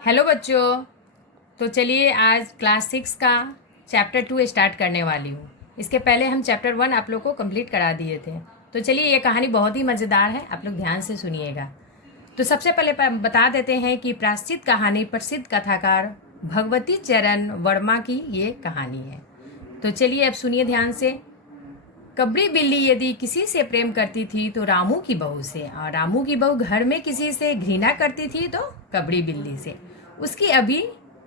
Hello बच्चों। तो चलिए आज क्लास 6 का चैप्टर 2 स्टार्ट करने वाली हूँ। इसके पहले हम चैप्टर 1 आप लोग को कंप्लीट करा दिए थे। तो चलिए ये कहानी बहुत ही मज़ेदार है, आप लोग ध्यान से सुनिएगा। तो सबसे पहले बता देते हैं कि प्रायश्चित कहानी प्रसिद्ध कथाकार भगवती चरण वर्मा की ये कहानी है। तो चलिए अब सुनिए ध्यान से। कबड़ी बिल्ली यदि किसी से प्रेम करती थी तो रामू की बहू से, और रामू की बहू घर में किसी से घृणा करती थी तो कबड़ी बिल्ली से। उसकी अभी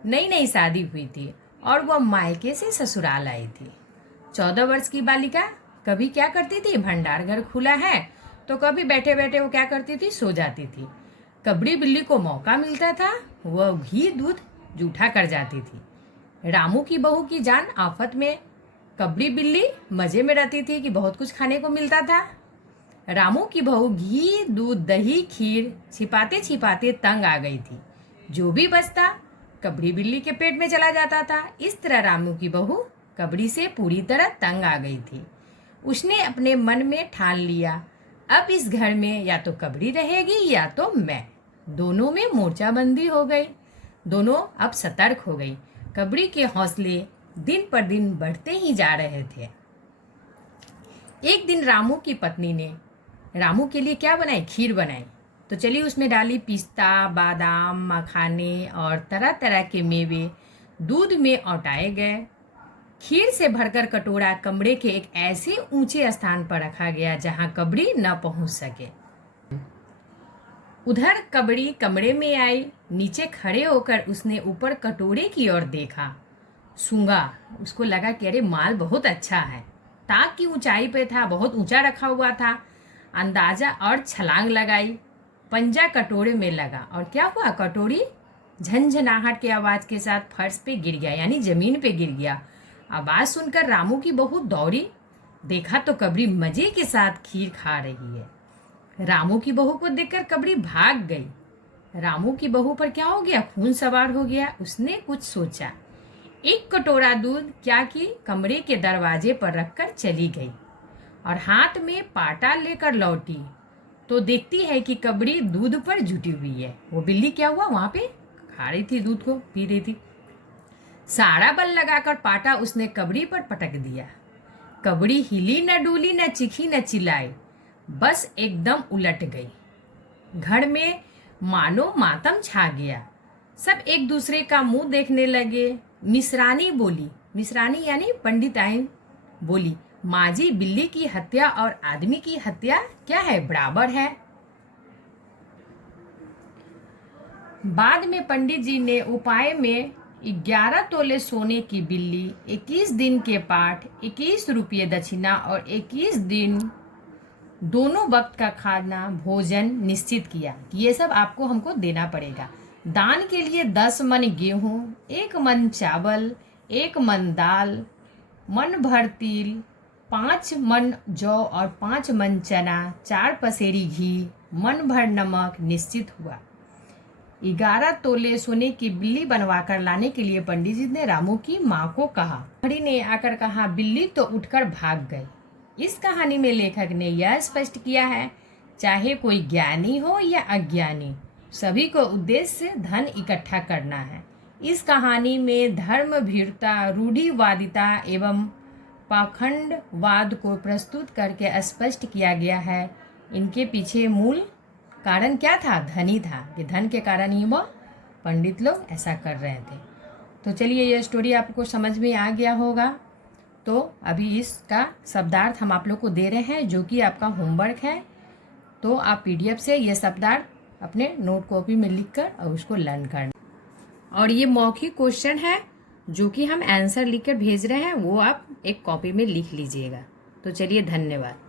नई नई शादी हुई थी और वह मायके से ससुराल आई थी। 14 वर्ष की बालिका कभी क्या करती थी, भंडार घर खुला है तो कभी बैठे बैठे वो क्या करती थी, सो जाती थी। कबड़ी बिल्ली को मौका मिलता था वह घी दूध जूठा कर जाती थी। रामू की बहू की जान आफत में, कबड़ी बिल्ली मजे में रहती थी कि बहुत कुछ खाने को मिलता था। रामू की बहू घी दूध दही खीर छिपाते छिपाते तंग आ गई थी। जो भी बचता कबड़ी बिल्ली के पेट में चला जाता था। इस तरह रामू की बहू कबड़ी से पूरी तरह तंग आ गई थी। उसने अपने मन में ठान लिया, अब इस घर में या तो कबड़ी रहेगी या तो मैं। दोनों में मोर्चाबंदी हो गई। दोनों अब सतर्क हो गई। कबड़ी के हौसले दिन पर दिन बढ़ते ही जा रहे थे। एक दिन रामू की पत्नी ने रामू के लिए क्या बनाई, खीर बनाई। तो चलिए उसमें डाली पिस्ता बादाम मखाने और तरह तरह के मेवे दूध में औटाए गए। खीर से भरकर कटोरा कमरे के एक ऐसे ऊंचे स्थान पर रखा गया जहां कबड़ी न पहुंच सके। उधर कबड़ी कमरे में आई। नीचे खड़े होकर उसने ऊपर कटोरे की ओर देखा, सूंघा। उसको लगा कि अरे माल बहुत अच्छा है। ताक की ऊंचाई पे था, बहुत ऊंचा रखा हुआ था। अंदाजा और छलांग लगाई। पंजा कटोरे में लगा और क्या हुआ, कटोरी झनझनाहट की आवाज के साथ फर्श पे गिर गया, यानी जमीन पे गिर गया। आवाज सुनकर रामू की बहू दौड़ी। देखा तो कबड़ी मजे के साथ खीर खा रही है। रामू की बहू को देखकर कबड़ी भाग गई। रामू की बहू पर क्या हो गया, खून सवार हो गया। उसने कुछ सोचा। एक कटोरा दूध क्या की कमरे के दरवाजे पर रखकर चली गई और हाथ में पाटा लेकर लौटी तो देखती है कि कबड़ी दूध पर जुटी हुई है। वो बिल्ली क्या हुआ, वहां पे खा रही थी, दूध को पी रही थी। सारा बल लगाकर पाटा उसने कबड़ी पर पटक दिया। कबड़ी हिली न डूली न चीखी न चिल्लाई, बस एकदम उलट गई। घर में मानो मातम छा गया। सब एक दूसरे का मुंह देखने लगे। मिसरानी बोली, मिसरानी यानी पंडिताइन बोली, माजी बिल्ली की हत्या और आदमी की हत्या क्या है, बराबर है। बाद में पंडित जी ने उपाय में 11 तोले सोने की बिल्ली, 21 दिन के पाठ, 21 रुपये दक्षिणा और 21 दिन दोनों वक्त का खाना भोजन निश्चित किया कि ये सब आपको हमको देना पड़ेगा। दान के लिए 10 मन गेहूं, 1 मन चावल, 1 मन दाल, मन भर तिल, 5 मन जौ और 5 मन चना, 4 पसेरी घी, मन भर नमक निश्चित हुआ। 11 तोले सोने की बिल्ली बनवाकर लाने के लिए पंडित जी ने रामू की माँ को कहा। हरी ने आकर कहा, बिल्ली तो उठकर भाग गई। इस कहानी में लेखक ने यह स्पष्ट किया है, चाहे कोई ज्ञानी हो या अज्ञानी, सभी को उद्देश्य धन इकट्ठा करना है। इस कहानी में धर्म भीरुता, रूढ़िवादिता एवं पाखंडवाद को प्रस्तुत करके स्पष्ट किया गया है। इनके पीछे मूल कारण क्या था, धनी था, कि धन के कारण ही वो पंडित लोग ऐसा कर रहे थे। तो चलिए ये स्टोरी आपको समझ में आ गया होगा। तो अभी इसका शब्दार्थ हम आप लोग को दे रहे हैं जो कि आपका होमवर्क है। तो आप पीडीएफ से ये शब्दार्थ अपने नोट कॉपी में लिखकर और उसको लर्न करना। और ये मौखिक क्वेश्चन है जो कि हम आंसर लिखकर भेज रहे हैं, वो आप एक कॉपी में लिख लीजिएगा। तो चलिए धन्यवाद।